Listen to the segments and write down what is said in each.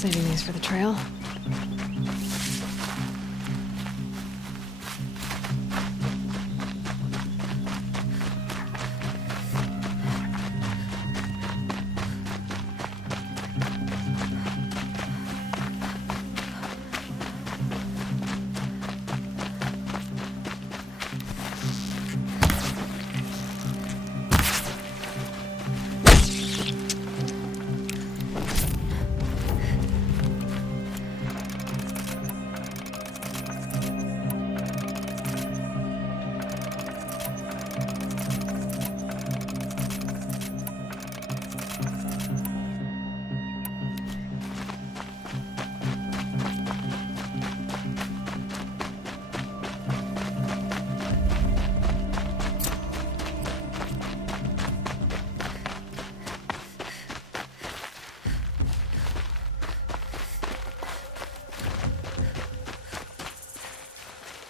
Saving these for the trail.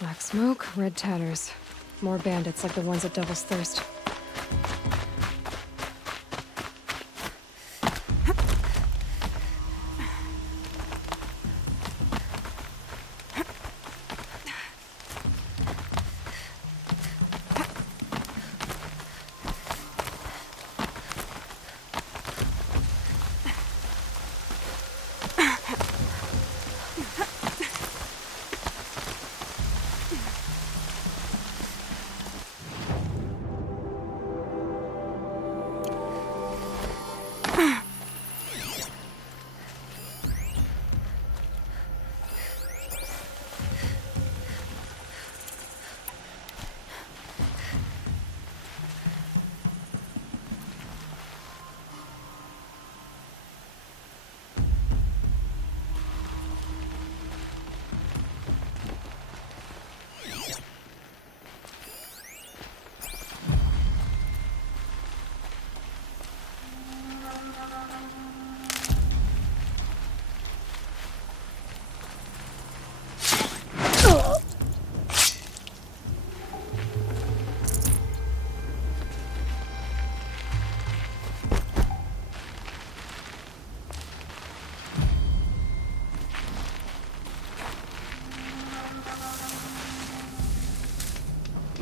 Black smoke, red tatters. More bandits like the ones at Devil's Thirst.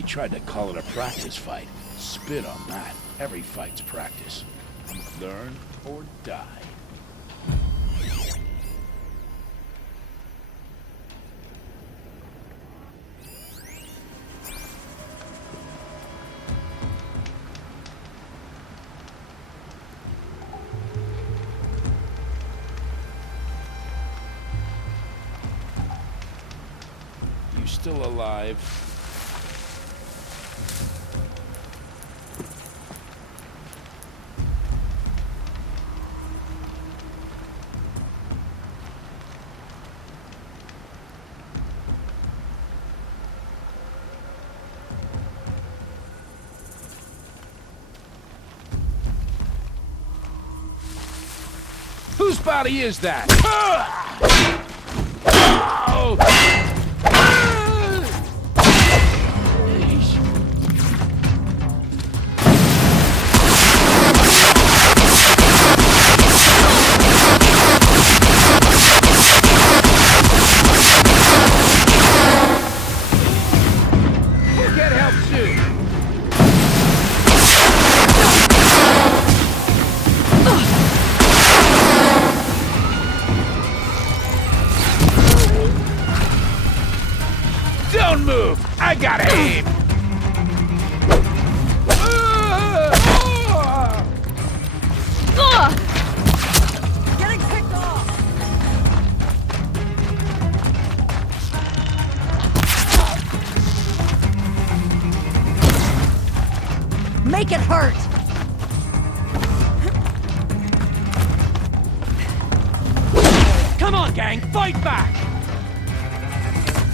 Tried to call it a practice fight. Spit on that. Every fight's practice. Learn or die. You still alive? Whose body is that? We'll get help soon. Don't move! I gotta aim! Getting picked off! Make it hurt! Come on, gang! Fight back!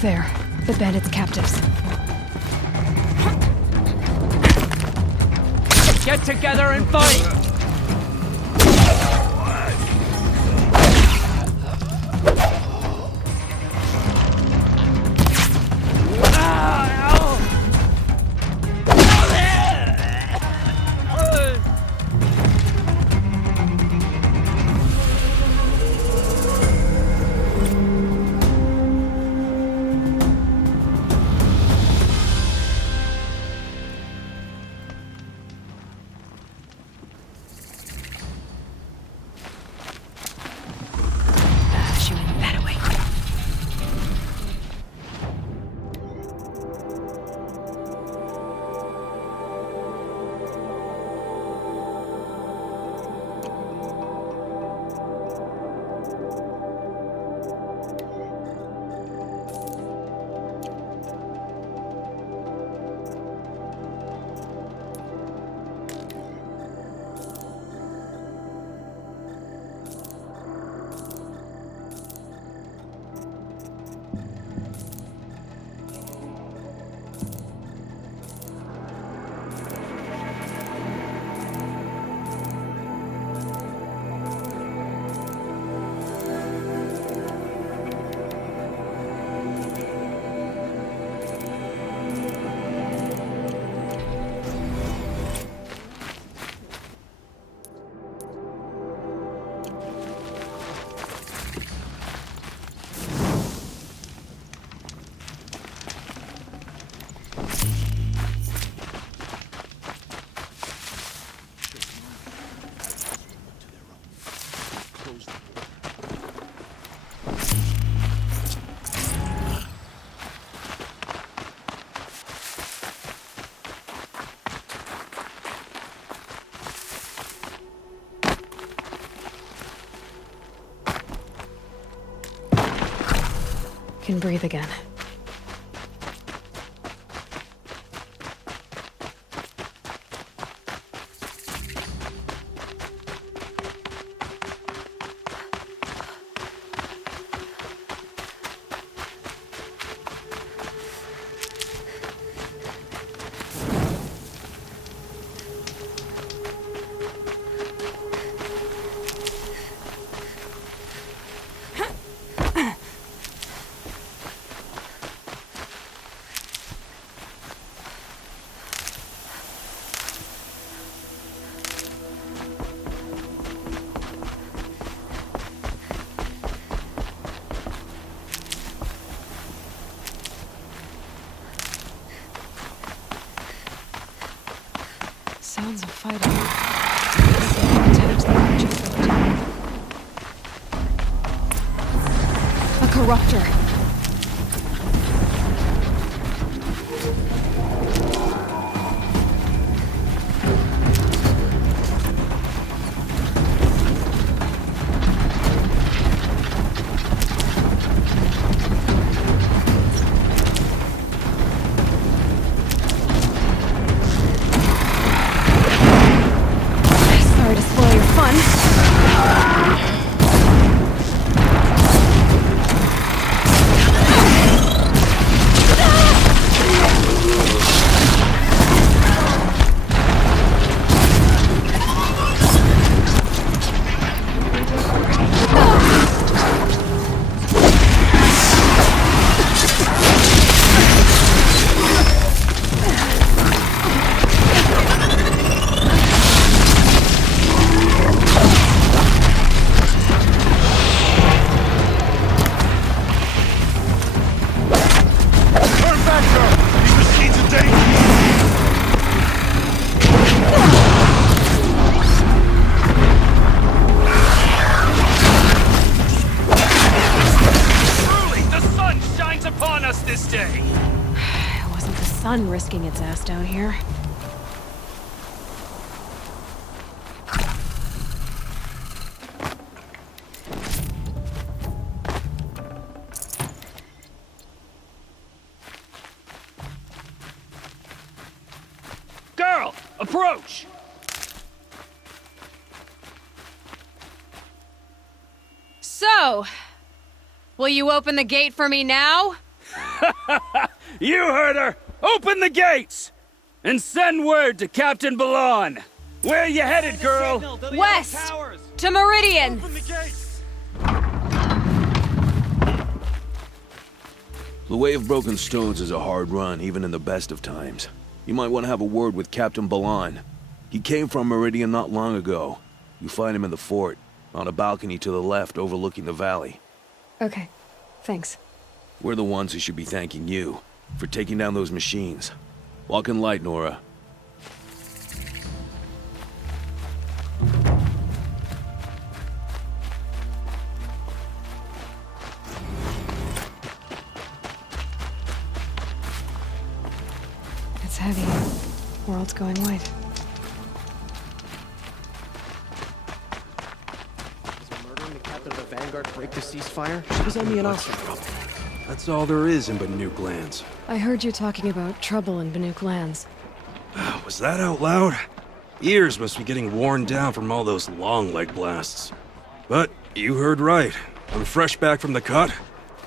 There. The bandits' captives. Get together and fight! Can breathe again. Sounds of fighting. Attach the energy field. A corruptor. Sorry to spoil your fun. Turn back, sir! These machines are dangerous! Truly, the sun shines upon us this day! It wasn't the sun risking its ass down here. Girl, approach! So, will you open the gate for me now? You heard her! Open the gates! And send word to Captain Balon! Where you headed, girl? West! To Meridian! Open the gates! The Way of Broken Stones is a hard run, even in the best of times. You might want to have a word with Captain Balon. He came from Meridian not long ago. You find him in the fort, on a balcony to the left overlooking the valley. Okay, thanks. We're the ones who should be thanking you for taking down those machines. Walk in light, Nora. It's heavy. World's going white. Does murdering the captain of the Vanguard break the ceasefire? She was only an officer. That's all there is in Banuk lands. I heard you talking about trouble in Banuk lands. Was that out loud? Ears must be getting worn down from all those long leg blasts. But you heard right. I'm fresh back from the cut,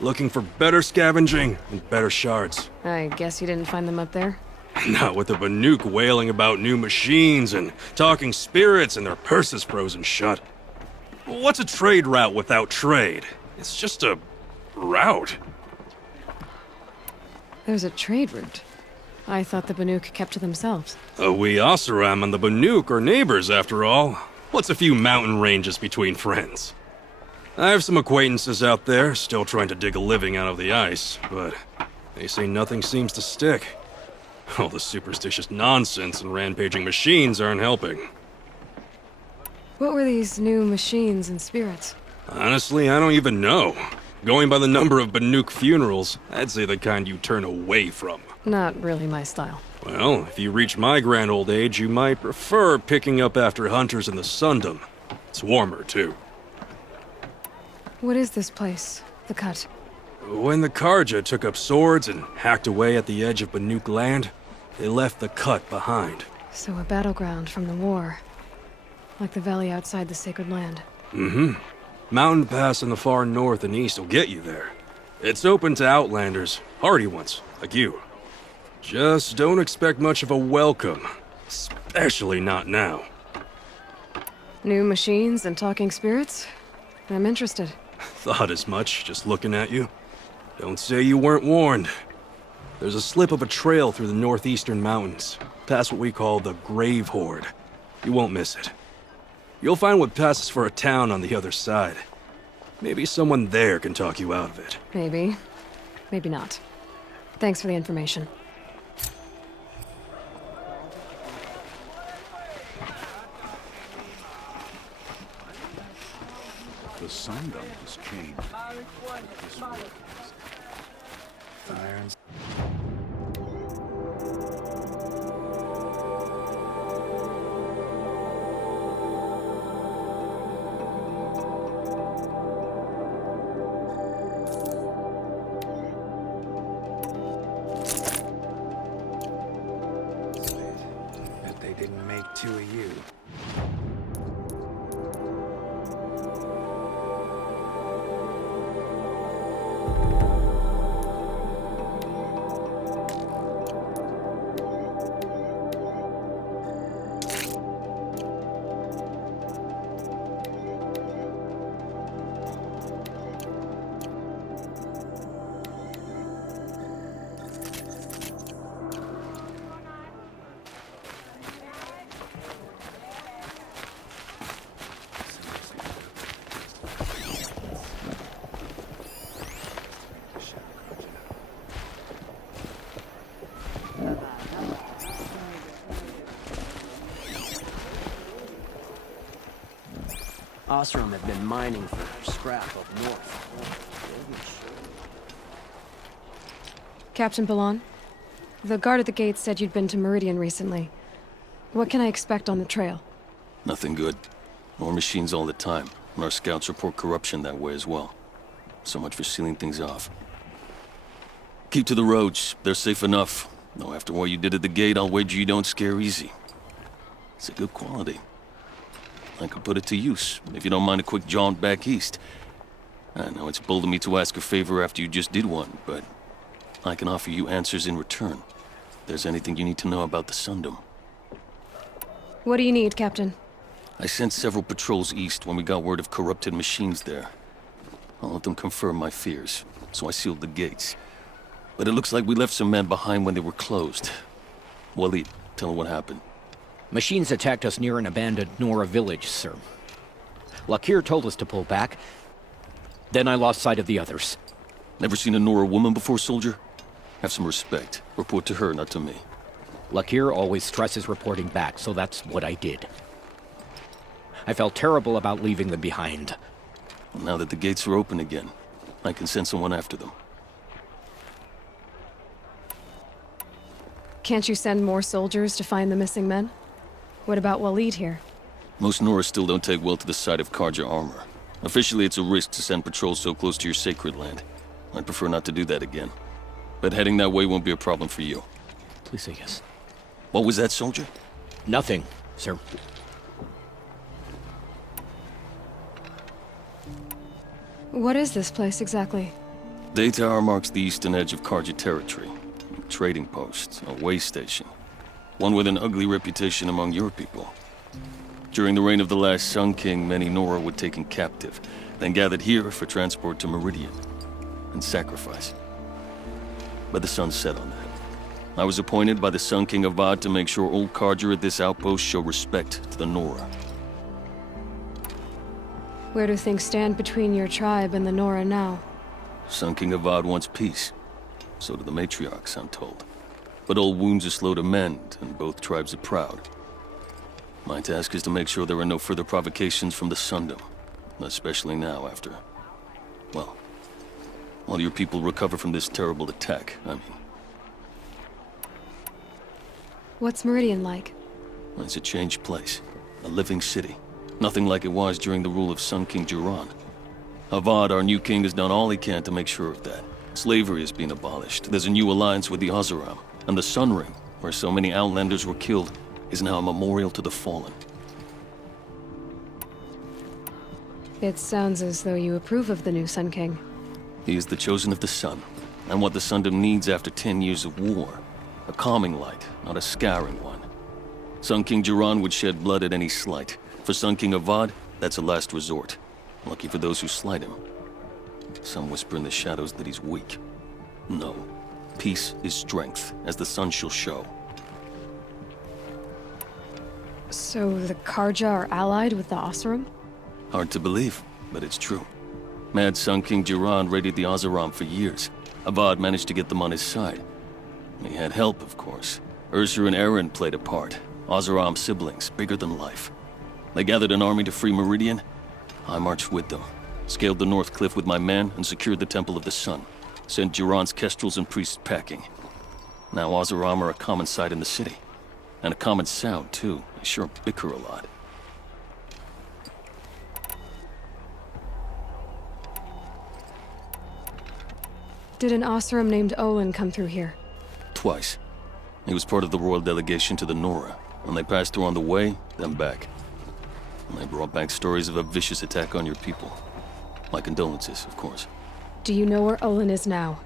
looking for better scavenging and better shards. I guess you didn't find them up there? Not with the Banuk wailing about new machines and talking spirits and their purses frozen shut. What's a trade route without trade? It's just a route. There's a trade route. I thought the Banuk kept to themselves. We Oseram and the Banuk are neighbors, after all. What's a few mountain ranges between friends? I have some acquaintances out there, still trying to dig a living out of the ice, but they say nothing seems to stick. All the superstitious nonsense and rampaging machines aren't helping. What were these new machines and spirits? Honestly, I don't even know. Going by the number of Banuk funerals, I'd say the kind you turn away from. Not really my style. Well, if you reach my grand old age, you might prefer picking up after hunters in the Sundom. It's warmer, too. What is this place? The Cut? When the Karja took up swords and hacked away at the edge of Banuk land, they left the cut behind. So a battleground from the war. Like the valley outside the Sacred Land. Mountain Pass in the far north and east will get you there. It's open to outlanders, hardy ones, like you. Just don't expect much of a welcome. Especially not now. New machines and talking spirits? I'm interested. Thought as much, just looking at you. Don't say you weren't warned. There's a slip of a trail through the northeastern mountains, past what we call the Grave Horde. You won't miss it. You'll find what passes for a town on the other side. Maybe someone there can talk you out of it. Maybe. Maybe not. Thanks for the information. The Sundom has changed. Irons. Bet they didn't make two of you. Osram have been mining for scrap up north. Captain Balan? The guard at the gate said you'd been to Meridian recently. What can I expect on the trail? Nothing good. More machines all the time, and our scouts report corruption that way as well. So much for sealing things off. Keep to the roads. They're safe enough. Though after what you did at the gate, I'll wager you don't scare easy. It's a good quality. I could put it to use, if you don't mind a quick jaunt back east. I know it's bold of me to ask a favor after you just did one, but I can offer you answers in return. If there's anything you need to know about the Sundom. What do you need, Captain? I sent several patrols east when we got word of corrupted machines there. I'll let them confirm my fears, so I sealed the gates. But it looks like we left some men behind when they were closed. Walid, tell them what happened. Machines attacked us near an abandoned Nora village, sir. Lakir told us to pull back. Then I lost sight of the others. Never seen a Nora woman before, soldier? Have some respect. Report to her, not to me. Lakir always stresses reporting back, so that's what I did. I felt terrible about leaving them behind. Well, now that the gates are open again, I can send someone after them. Can't you send more soldiers to find the missing men? What about Walid here? Most Nora still don't take well to the sight of Karja armor. Officially, it's a risk to send patrols so close to your sacred land. I'd prefer not to do that again. But heading that way won't be a problem for you. Please say yes. What was that, soldier? Nothing, sir. What is this place exactly? Day Tower marks the eastern edge of Karja territory. A trading post, a way station. One with an ugly reputation among your people. During the reign of the last Sun King, many Nora were taken captive, then gathered here for transport to Meridian, and sacrifice. But the sun set on that. I was appointed by the Sun King Avad to make sure old Karja at this outpost show respect to the Nora. Where do things stand between your tribe and the Nora now? Sun King Avad wants peace. So do the matriarchs, I'm told. But old wounds are slow to mend, and both tribes are proud. My task is to make sure there are no further provocations from the Sundom. Especially now after... well, while your people recover from this terrible attack, I mean. What's Meridian like? It's a changed place. A living city. Nothing like it was during the rule of Sun King Jiran. Avad, our new king, has done all he can to make sure of that. Slavery is being abolished. There's a new alliance with the Oseram. And the Sun Ring, where so many Outlanders were killed, is now a memorial to the fallen. It sounds as though you approve of the new Sun King. He is the chosen of the Sun, and what the Sundom needs after 10 years of war. A calming light, not a scouring one. Sun King Jiran would shed blood at any slight. For Sun King Avad, that's a last resort. Lucky for those who slight him. Some whisper in the shadows that he's weak. No. Peace is strength, as the sun shall show. So the Karja are allied with the Oseram? Hard to believe, but it's true. Mad Sun King Jiran raided the Oseram for years. Avad managed to get them on his side. He had help, of course. Ursur and Eren played a part. Oseram siblings, bigger than life. They gathered an army to free Meridian. I marched with them. Scaled the North Cliff with my men and secured the Temple of the Sun. Sent Jiran's kestrels and priests packing. Now Oseram are a common sight in the city. And a common sound, too. They sure bicker a lot. Did an Oseram named Olin come through here? Twice. He was part of the royal delegation to the Nora. When they passed through on the way, then back. And they brought back stories of a vicious attack on your people. My condolences, of course. Do you know where Olin is now?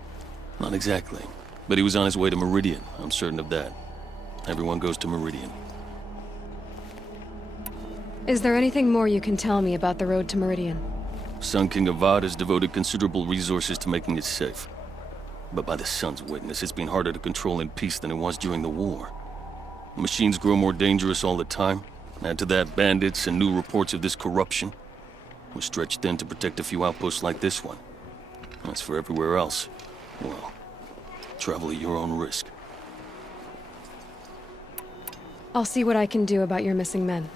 Not exactly. But he was on his way to Meridian, I'm certain of that. Everyone goes to Meridian. Is there anything more you can tell me about the road to Meridian? Sun King Avad has devoted considerable resources to making it safe. But by the Sun's witness, it's been harder to control in peace than it was during the war. Machines grow more dangerous all the time. Add to that bandits and new reports of this corruption. We're stretched thin to protect a few outposts like this one. As for everywhere else, well, travel at your own risk. I'll see what I can do about your missing men.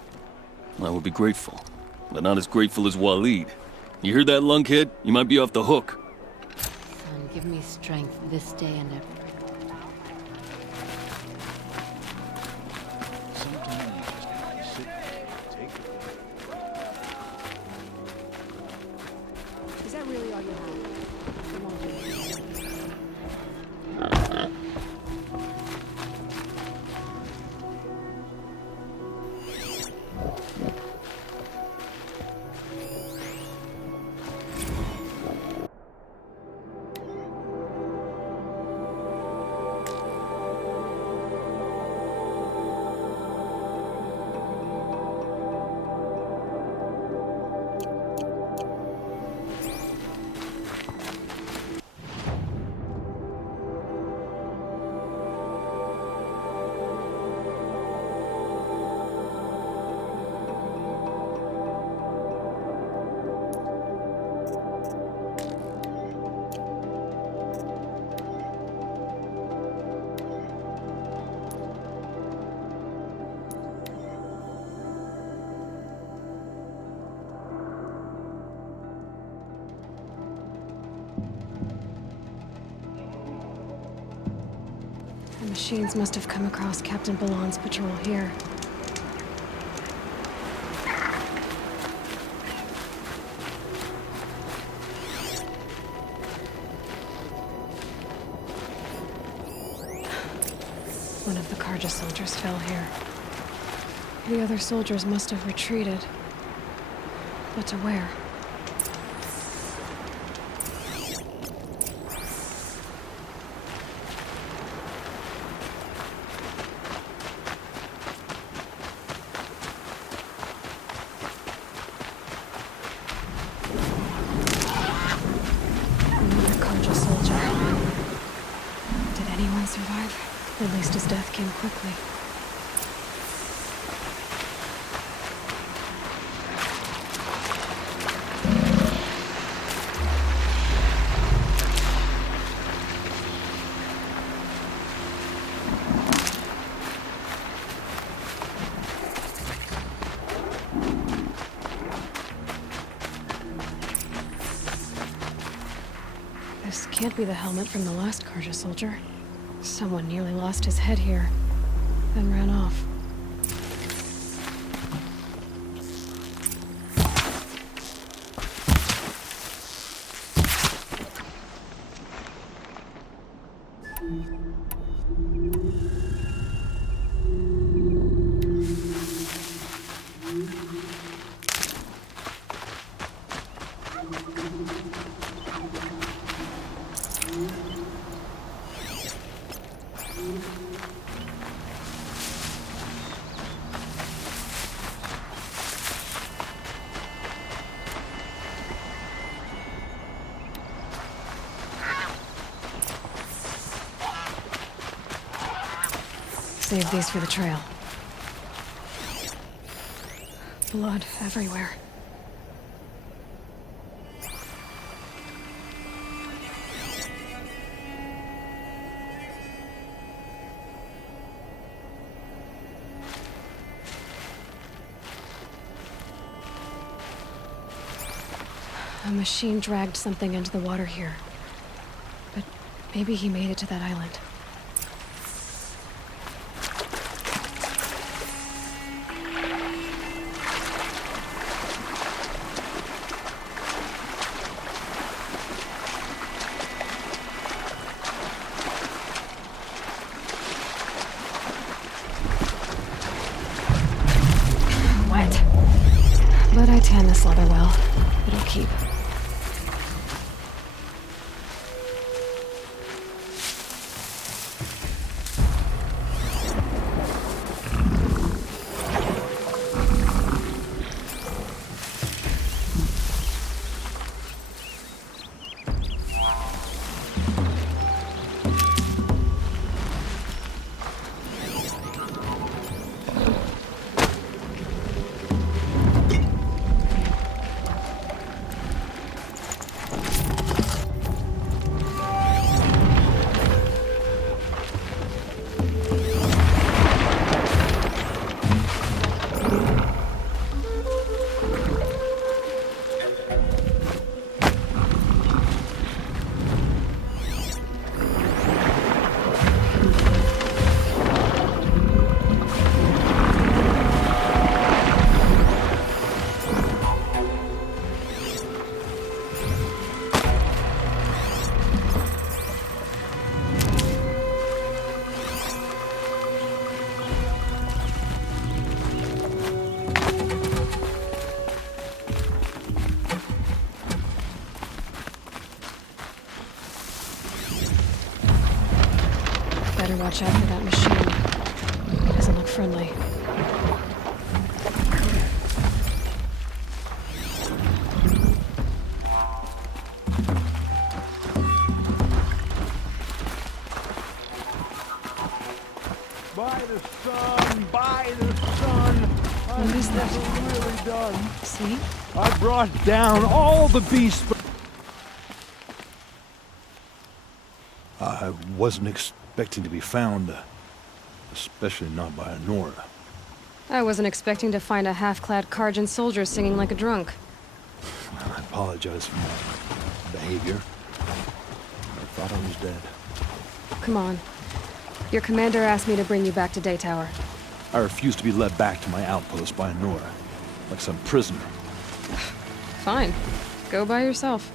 I would be grateful, but not as grateful as Waleed. You hear that, lunkhead? You might be off the hook. Son, give me strength this day and every. Sometimes you just have to sit there and take it. Is that really all you have? The machines must have come across Captain Balan's patrol here. One of the Karja soldiers fell here. The other soldiers must have retreated. But to where? Another Karja soldier. Did anyone survive? At least his death came quickly. This can't be the helmet from the last Karja soldier. Someone nearly lost his head here, then ran off. Save these for the trail. Blood everywhere. A machine dragged something into the water here. But maybe he made it to that island. Wet. But I tan this leather well. It'll keep. Better watch out for that machine. It doesn't look friendly. By the sun, by the sun. What is that? Really done. See? I brought down all the beasts. I wasn't expecting to be found, especially not by Nora. I wasn't expecting to find a half-clad Karjan soldier singing like a drunk. I apologize for my behavior. I thought I was dead. Come on. Your commander asked me to bring you back to Day Tower. I refused to be led back to my outpost by Nora, like some prisoner. Fine. Go by yourself.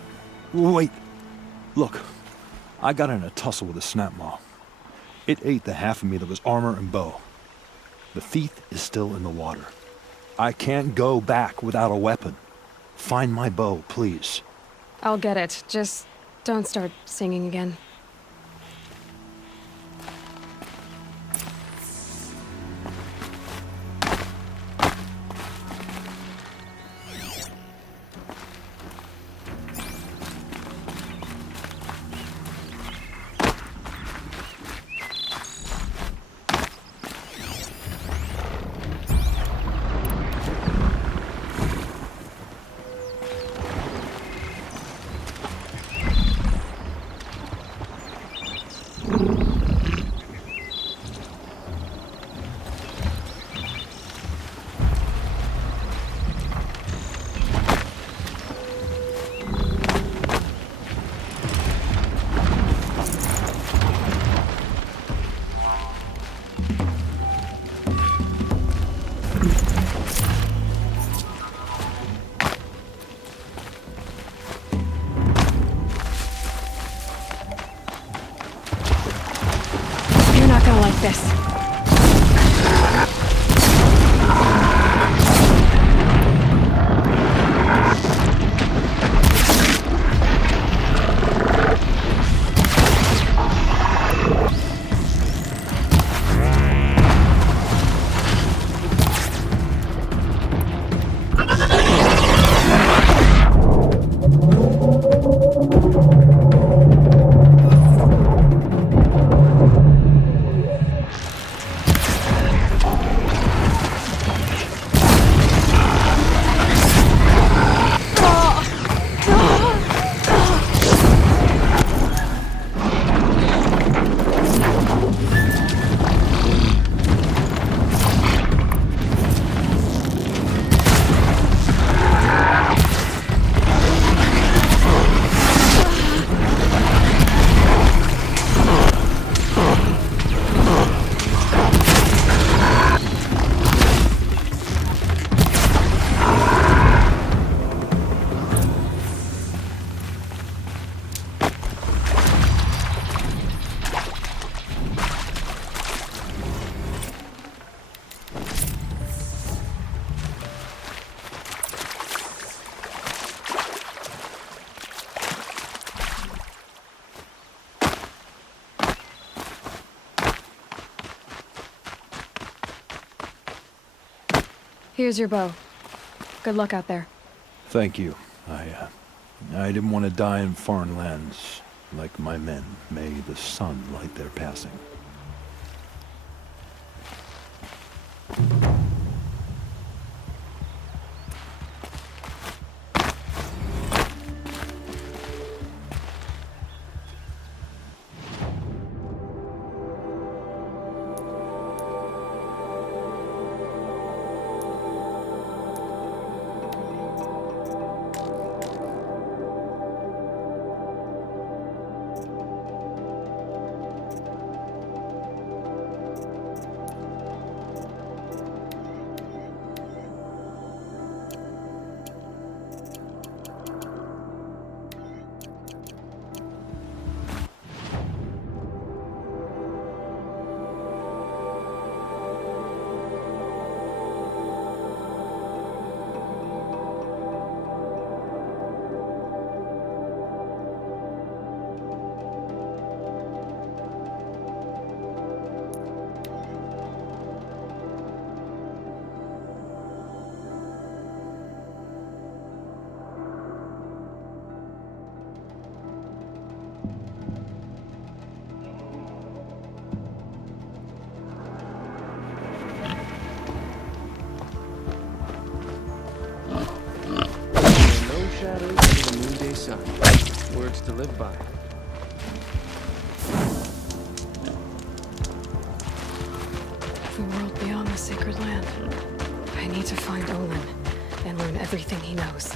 Wait. Look, I got in a tussle with a snap maw. It ate the half of me that was armor and bow. The thief is still in the water. I can't go back without a weapon. Find my bow, please. I'll get it. Just don't start singing again. this. Here's your bow. Good luck out there. Thank you. I didn't want to die in foreign lands like my men. May the sun light their passing. Words to live by. The world beyond the sacred land. I need to find Olin and learn everything he knows.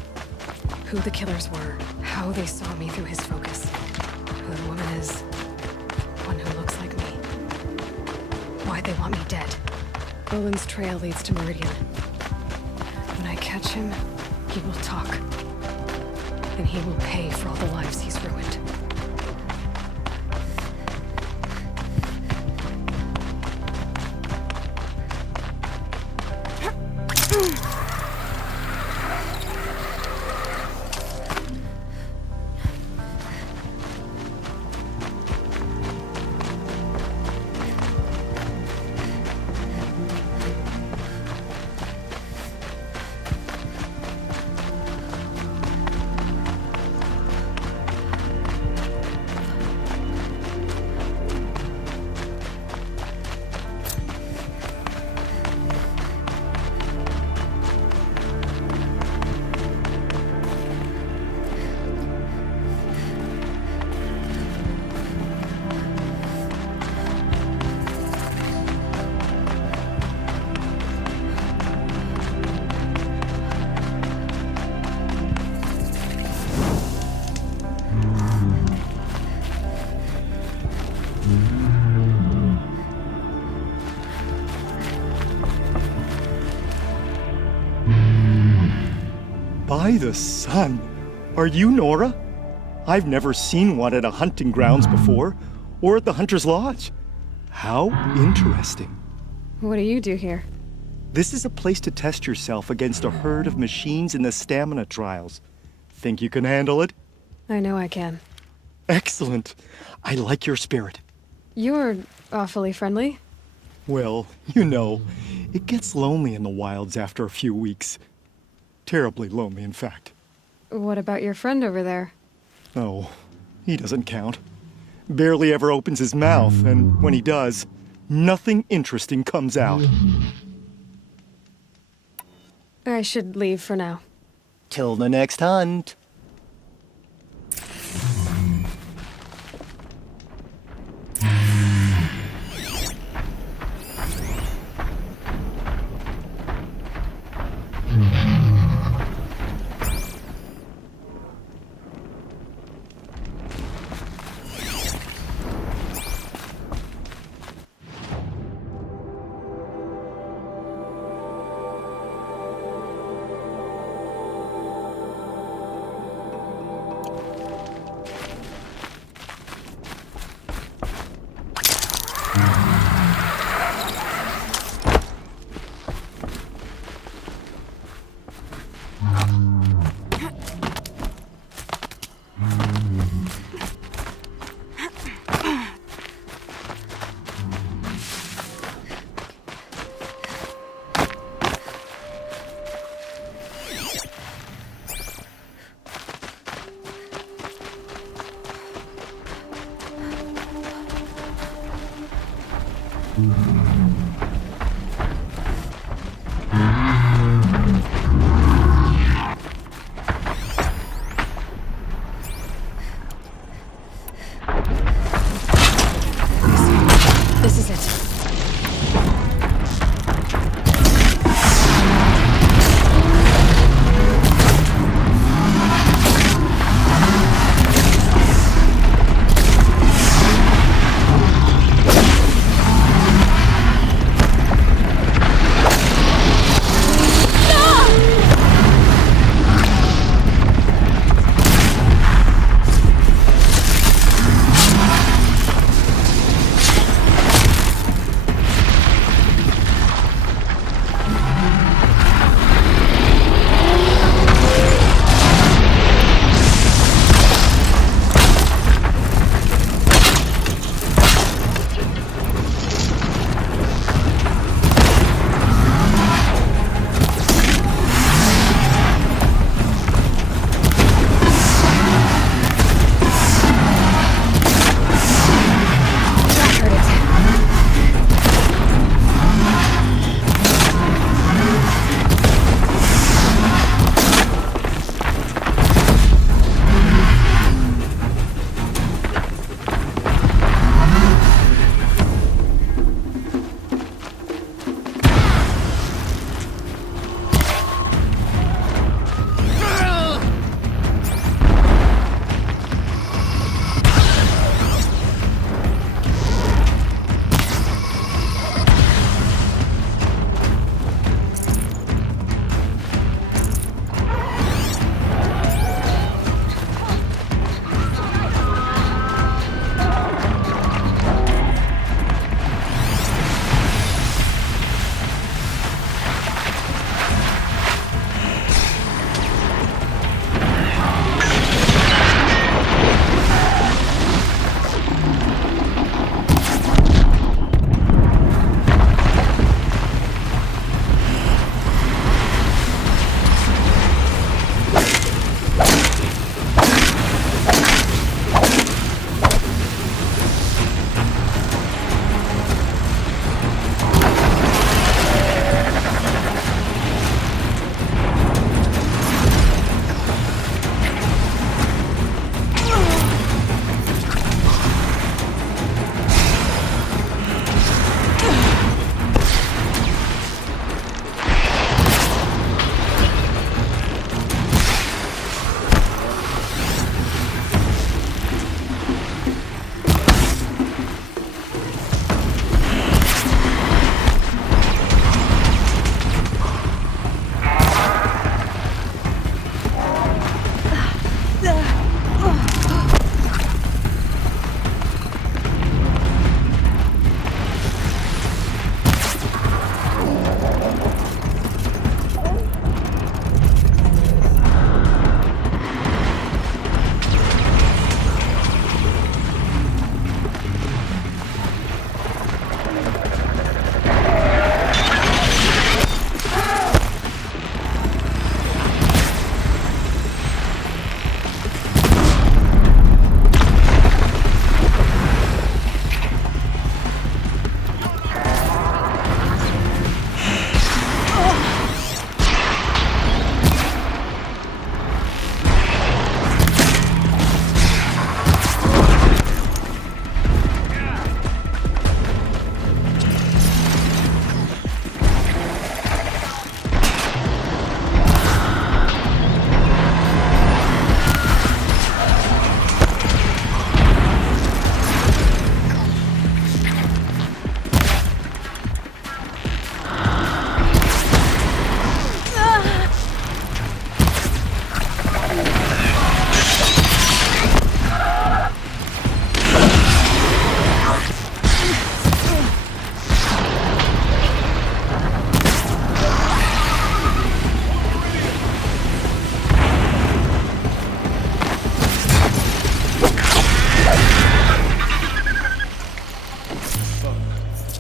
Who the killers were, how they saw me through his focus, who the woman is, one who looks like me, why they want me dead. Olin's trail leads to Meridian. When I catch him, he will talk. And he will pay for all the lives he's ruined. By the sun! Are you Nora? I've never seen one at a hunting grounds before, or at the Hunter's Lodge. How interesting. What do you do here? This is a place to test yourself against a herd of machines in the stamina trials. Think you can handle it? I know I can. Excellent. I like your spirit. You're awfully friendly. Well, you know, it gets lonely in the wilds after a few weeks. Terribly lonely, in fact. What about your friend over there? Oh, he doesn't count. Barely ever opens his mouth, and when he does, nothing interesting comes out. I should leave for now. Till the next hunt. This is it.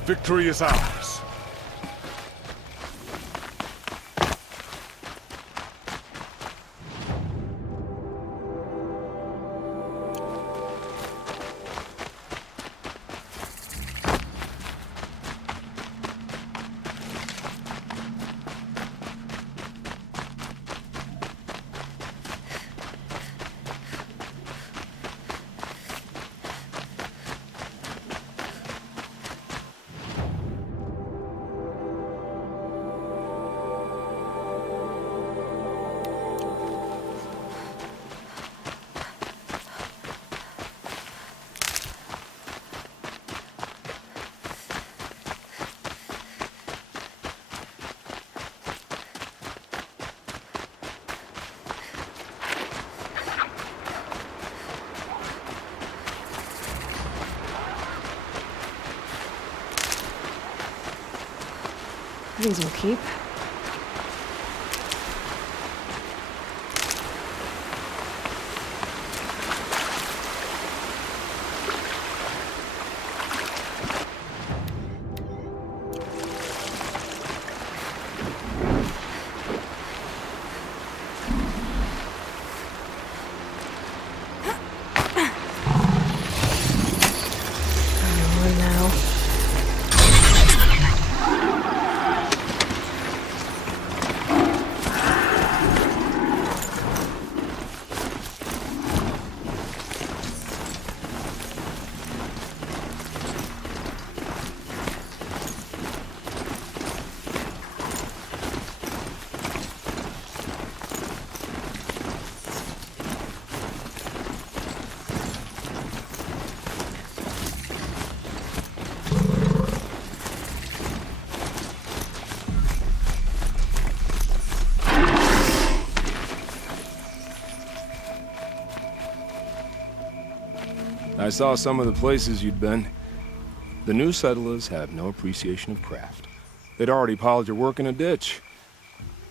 Victory is ours. These will keep. I saw some of the places you'd been. The new settlers have no appreciation of craft. They'd already piled your work in a ditch.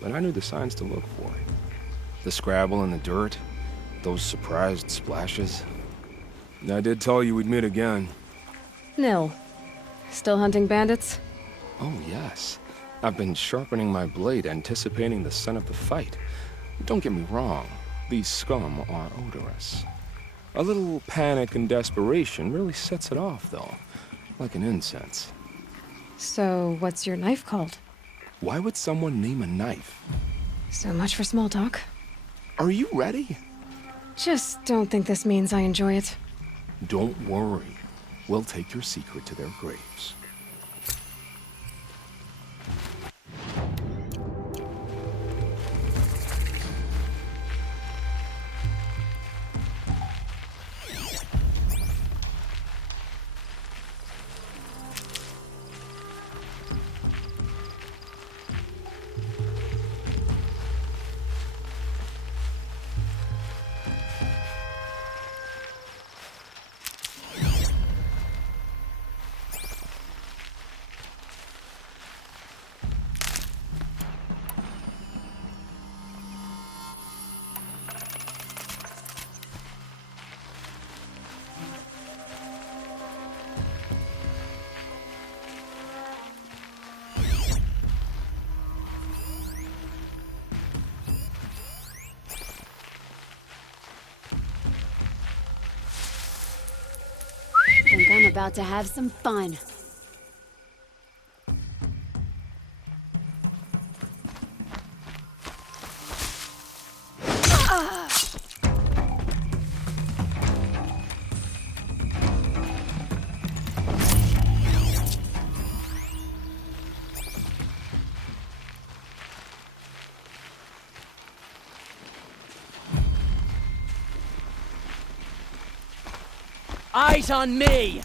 But I knew the signs to look for. The scrabble in the dirt, those surprised splashes. And I did tell you we'd meet again. Nil. Still hunting bandits? Oh, yes. I've been sharpening my blade, anticipating the scent of the fight. Don't get me wrong, these scum are odorous. A little panic and desperation really sets it off, though, like an incense. So, what's your knife called? Why would someone name a knife? So much for small talk. Are you ready? Just don't think this means I enjoy it. Don't worry. We'll take your secret to their graves. Think I'm about to have some fun. Eyes on me!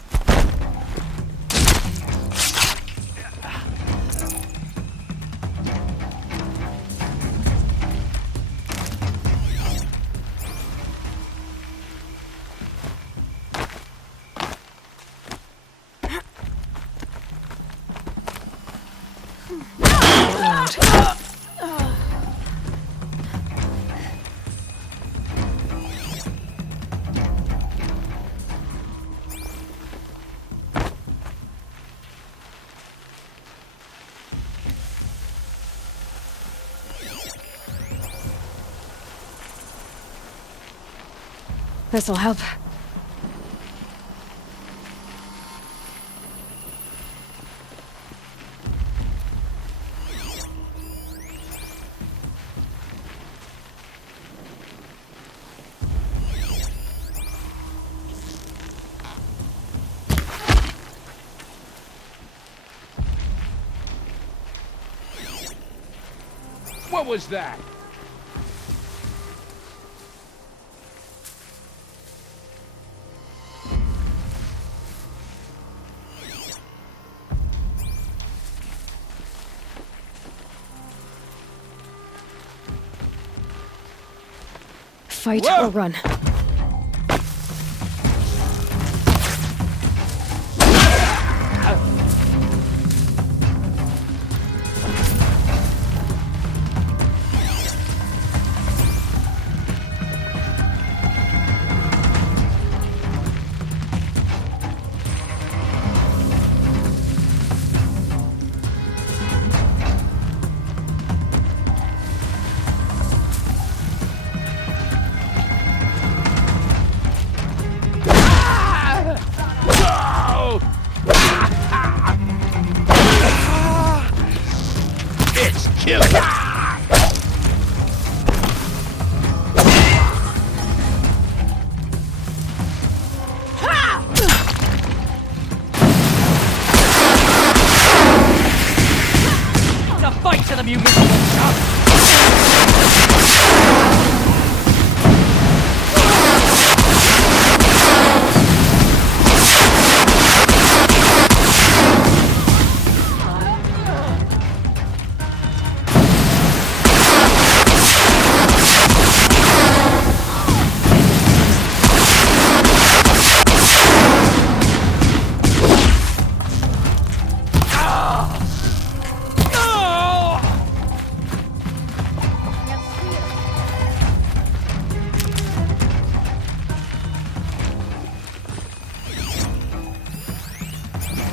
This'll help. What was that? Fight Whoa! or run. The fight to them, you miserable chump!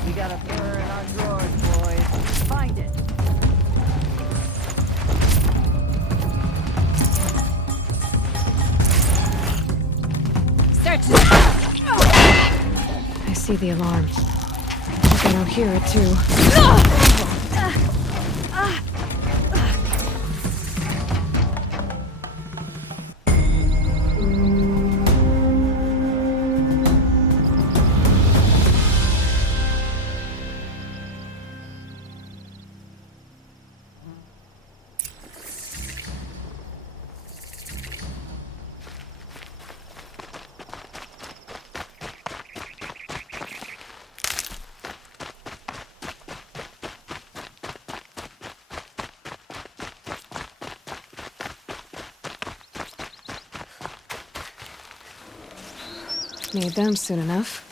We got a mirror in our drawers, boys. Find it. Search! I see the alarm. But I don't hear it too. Need them soon enough.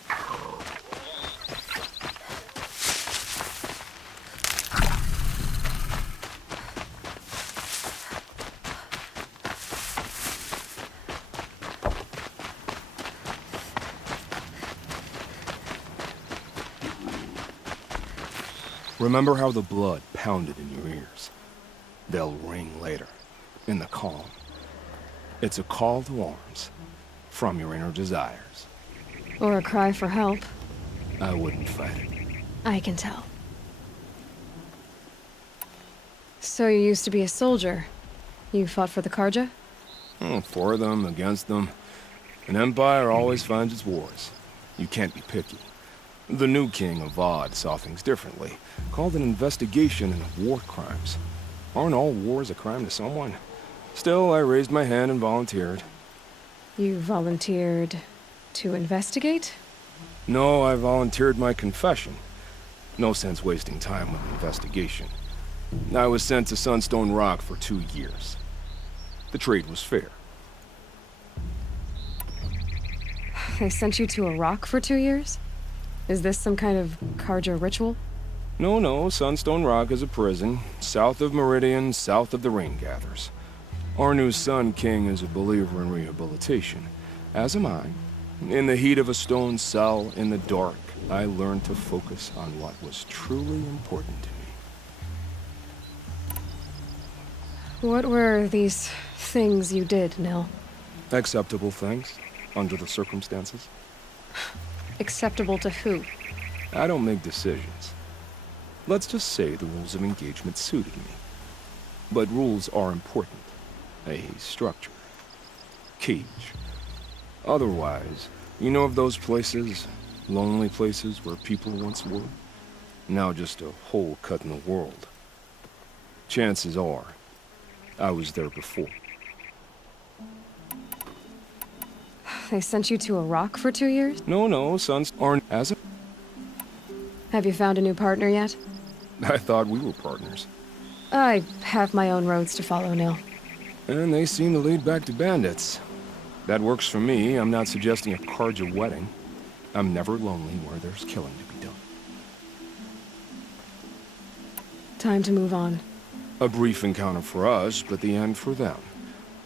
Remember how the blood pounded in your ears? They'll ring later, in the calm. It's a call to arms, from your inner desires. Or a cry for help. I wouldn't fight it. I can tell. So you used to be a soldier. You fought for the Karja? For them, against them. An empire always finds its wars. You can't be picky. The new king of Vod saw things differently. Called an investigation into war crimes. Aren't all wars a crime to someone? Still, I raised my hand and volunteered. You volunteered to investigate? No, I volunteered my confession. No sense wasting time with an investigation. I was sent to Sunstone Rock for 2 years. The trade was fair. They sent you to a rock for 2 years? Is this some kind of Karja ritual? No, Sunstone Rock is a prison, south of Meridian, south of the Rain Gatherers. Our new Sun King is a believer in rehabilitation, as am I. In the heat of a stone cell, in the dark, I learned to focus on what was truly important to me. What were these things you did, Nil? Acceptable things. under the circumstances. Acceptable to who? I don't make decisions. Let's just say the rules of engagement suited me. But rules are important. A structure. Cage. Otherwise, you know of those places, lonely places where people once were? Now just a hole cut in the world. Chances are, I was there before. They sent you to Iraq for 2 years? No, sons aren't as a... Have you found a new partner yet? I thought we were partners. I have my own roads to follow now. And they seem to lead back to bandits. That works for me. I'm not suggesting a Karja wedding. I'm never lonely where there's killing to be done. Time to move on. A brief encounter for us, but the end for them.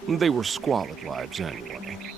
They were squalid lives anyway.